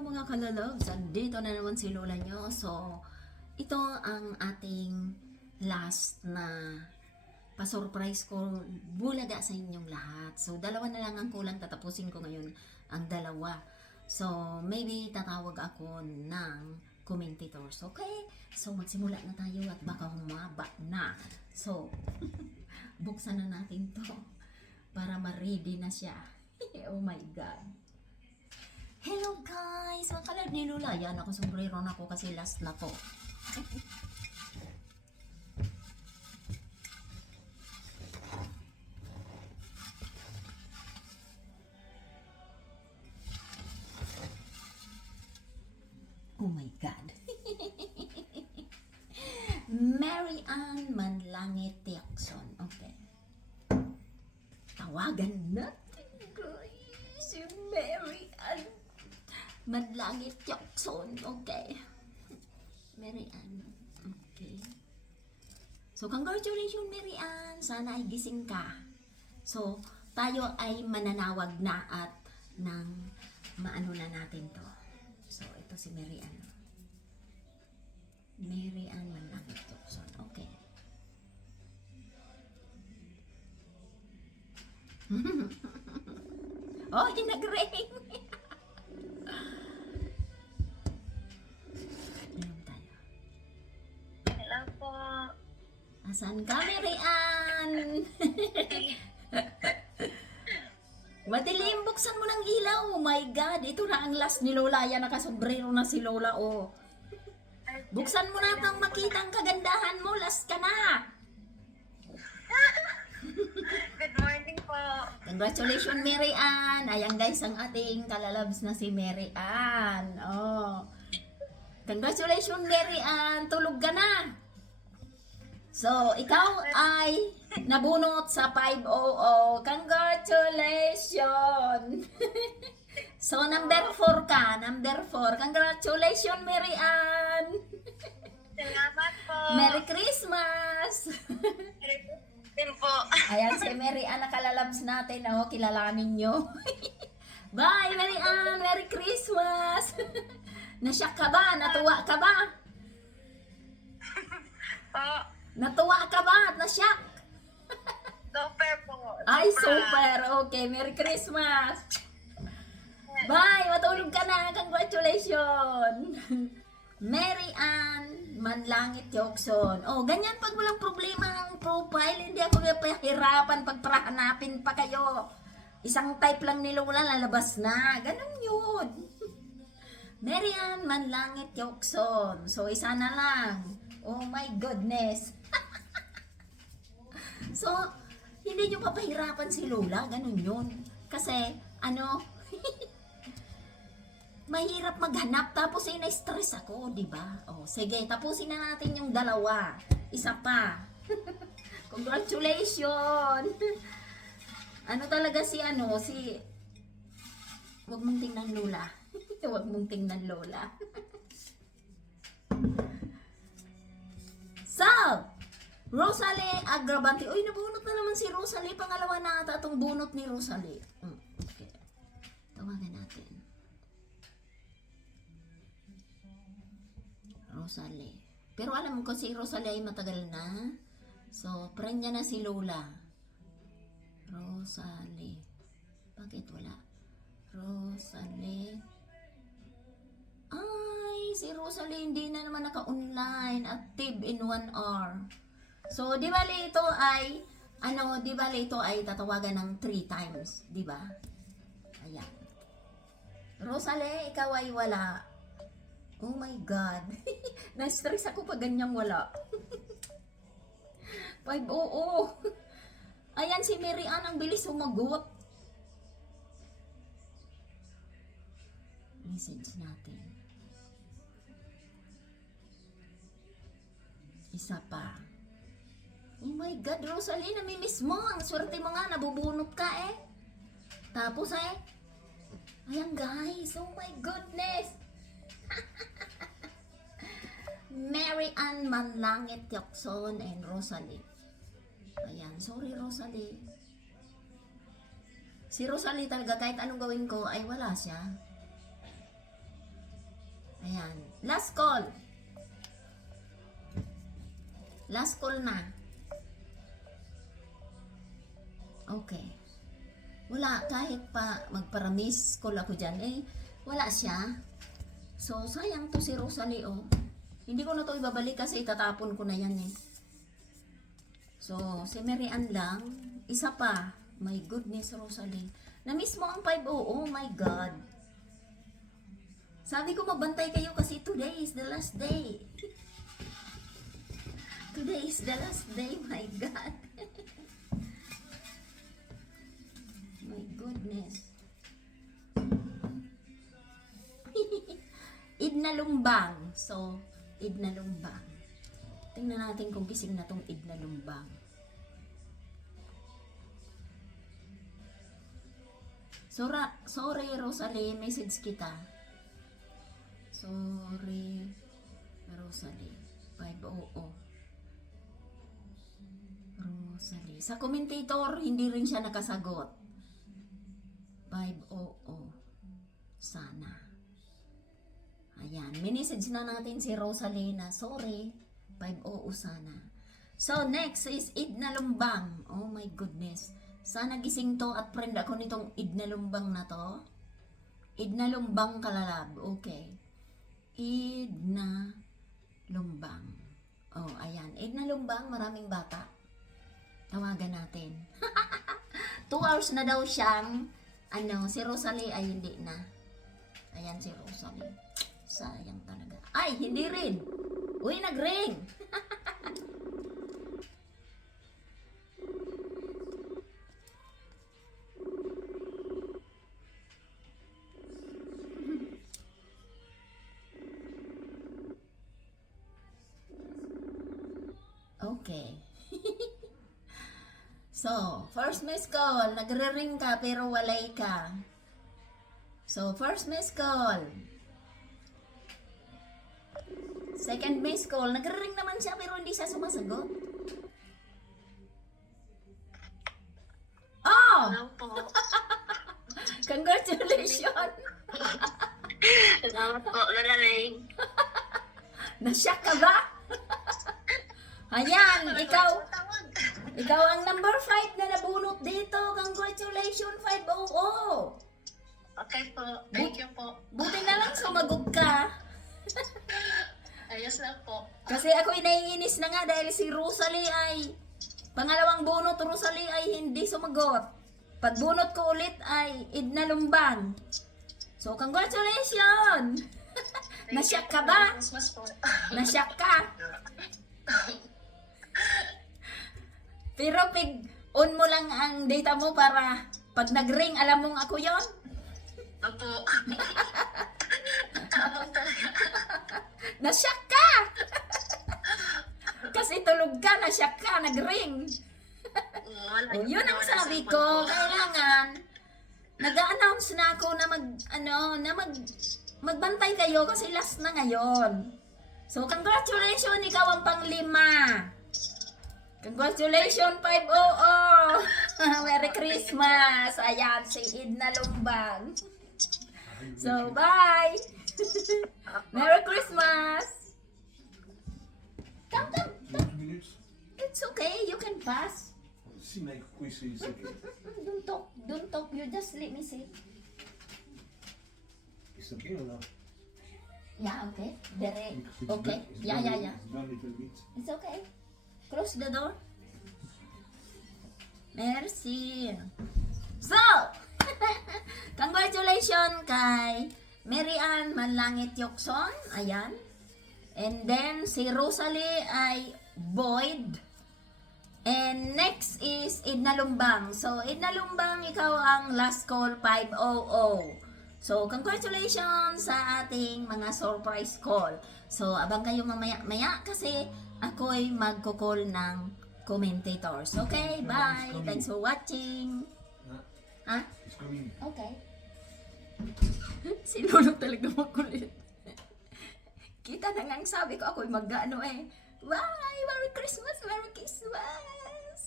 mga kalalabs, andito na naman si Lola nyo. So, ito ang ating last na pa-surprise ko, bulaga sa inyong lahat. So, dalawa na lang ang kulang, tatapusin ko ngayon ang dalawa. So, maybe tatawag ako ng commentators. Okay? So, magsimula na tayo at baka humaba na. So, buksan na natin to para ma-ready na siya. Oh my God. Hello guys! Mga kalad ni Lula. Yan, nakasombrero na ako kasi last na ko. Oh my God. Mary Ann Manlangit Tiakson. Okay. Tawagan natin guys. Si Mary Ann Manlangit Tiakson. Okay. Mary Ann. Okay. So, congratulations Mary Ann. Sana ay gising ka. So, tayo ay mananawag na at ng maano na natin to. So, ito si Mary Ann. Mary Ann Manlangit Tiakson. Okay. Oh, yung nag-ring. Ayan tayo. Hello po. Asan ka, Mary Ann? Madilim, buksan mo ng ilaw. Oh my God, ito na ang last ni Lola. Yan, nakasombrero na si Lola, oh. Buksan mo na itong makita ang kagandahan mo. Last ka na. Good morning po. Congratulations, Mary Ann. Ayan guys, ang ating kalalabs na si Mary Ann. Oh. Congratulations, Mary Ann. Tulog ka na. So, ikaw ay nabunot sa 500. Congratulations. So, number 4 ka. Number 4. Congratulations, Mary Ann. Salamat po. Merry Christmas. Din po. Ayan si Mary Ann, nakalalabs natin. Oh, kilalanin nyo. Bye, Mary Ann. Merry Christmas. Nasyak ka ba? Natuwa ka ba? Po. Natuwa ka ba at nasyak? Super po. Ay, super. Okay, Merry Christmas. Bye, matulog ka na. Congratulations. Mary Ann Manlangit Tiakson. Oh, ganyan pag walang problema ang profile, hindi ako napahirapan pagpahanapin pa kayo. Isang type lang ni Lola, lalabas na. Ganun yun. Mary Ann Manlangit Tiakson. So, isa na lang. Oh my goodness. So, hindi nyo papahirapan si Lola. Ganun yun. Kasi, ano, mahirap maghanap tapos ay na-stress ako, di ba? Oh, sige, tapusin na natin yung dalawa. Isa pa. Congratulations. Ano talaga si wag mong tingnan Lola. Wag mong tingnan Lola. So, Rosalie Agravante. Uy, nabunot na naman si Rosalie. Pangalawa na ata itong bunot ni Rosalie. Okay. Tawagan natin. Rosalie. Pero alam ko si Rosalie ay matagal na. So, friend niya na si Lola. Rosalie. Bakit wala? Rosalie. Ay, si Rosalie hindi na naman naka-online. Active in 1 hour. So, di bali ito ay, tatawagan ng 3 times. Di ba? Ayan. Rosalie, ikaw ay wala. Oh my God. Na-stress ako pag ganyang wala. 500. Ayan si Mary Ann, ang bilis sumagot. Message natin. Isa pa. Oh my God, Rosalie, namimiss mo. Ang swerte mo nga, nabubunot ka eh. Tapos ayan guys, oh my goodness. Mary Ann Manlangit Tiakson and Rosalie. Ayan, sorry Rosalie. Si Rosalie talaga kahit anong gawin ko ay wala siya. Ayan. Last call. Last call na. Okay. Wala, kahit pa magparamis call ako dyan, eh, wala siya. So, sayang to si Rosalie, oh. Hindi ko na to ibabalik kasi itatapon ko na yan, eh. So, si Mary Ann lang, isa pa. My goodness, Rosalie. Na-miss mo ang 5-0, oh my God. Sabi ko magbantay kayo kasi today is the last day. Today is the last day, my God. My goodness. Idna Lumbang. So, Idna Lumbang. Tingnan natin kung gising na tong Idna Lumbang. Sorry, Rosalie, message kita. Sorry, Rosalie. 500. Rosalie. Sa commentator, hindi rin siya nakasagot. 500. Sana. Ayan. Minisage na natin si Rosalie na sorry. 500 sana. So, next is Idna Lumbang. Oh my goodness. Sana gising to at friend ako nitong Idna Lumbang na to. Idna Lumbang kalalab. Okay. Idna Lumbang. Oh, ayan. Idna Lumbang, maraming bata. Tawagan natin. 2 hours na daw siyang, si Rosalie ay hindi na. Ayan si Rosalie. Sayang talaga. Ay, hindi rin. Uy, nag-ring. Okay. So, first miss call, nagre-ring ka pero walay ka. So, first miss call. Second miss call, nagre-ring naman siya pero hindi siya sumasagot. Oh! Hello po. Congratulations! Salamat po, lalaling. Nasyak ka ba? Ayan, ikaw ang number 5 na nabunot dito. Congratulations, 500. Okay po, thank you po. Buti na lang sumagot ka. Ayos lang po. Kasi ako naiinis na nga dahil si Rosalie ay pangalawang bunot, Rosalie ay hindi sumagot. Pagbunot ko ulit ay Idna Lumbang. So, congratulations! Nasyak ka ba? Christmas po. Nasyak ka? Pero on mo lang ang data mo para pag nag-ring, alam mong ako yon. Opo. Tamang talaga. Nasyak ka! Kasi tulog ka, nasyak ka, nag-ring. Wala O, yun ang wala sabi sa ko, phone kailangan nag-a-announce na ako na magbantay kayo kasi last na ngayon. So, congratulations, ikaw ang pang-5. Congratulations, 500! Merry Christmas! Ayan, si Idna Lumbang. So, bye! Merry Christmas! Come. 2 minutes. It's okay, you can pass. Sim, é com isso aqui. Don't talk, you just let me see. Isso aqui ou não? Yeah, okay. Okay. Yeah. One little bit. It's okay. Close the door. Merci. So, congratulations kay Mary Ann Manlangit Yokson. Ayan. And then, si Rosalie ay Boyd. And next is Idna Lumbang. So, Idna Lumbang, ikaw ang last call 500. So, congratulations sa ating mga surprise call. So, abang kayo mamaya-maya kasi ako'y magko-call ng commentators. Okay, bye. Thanks for watching. Ha? It's coming. Okay. Si Lolo talaga makulit. Kita na nga ang sabi ko, ako'y mag-ano eh. Bye! Merry Christmas! Merry Christmas!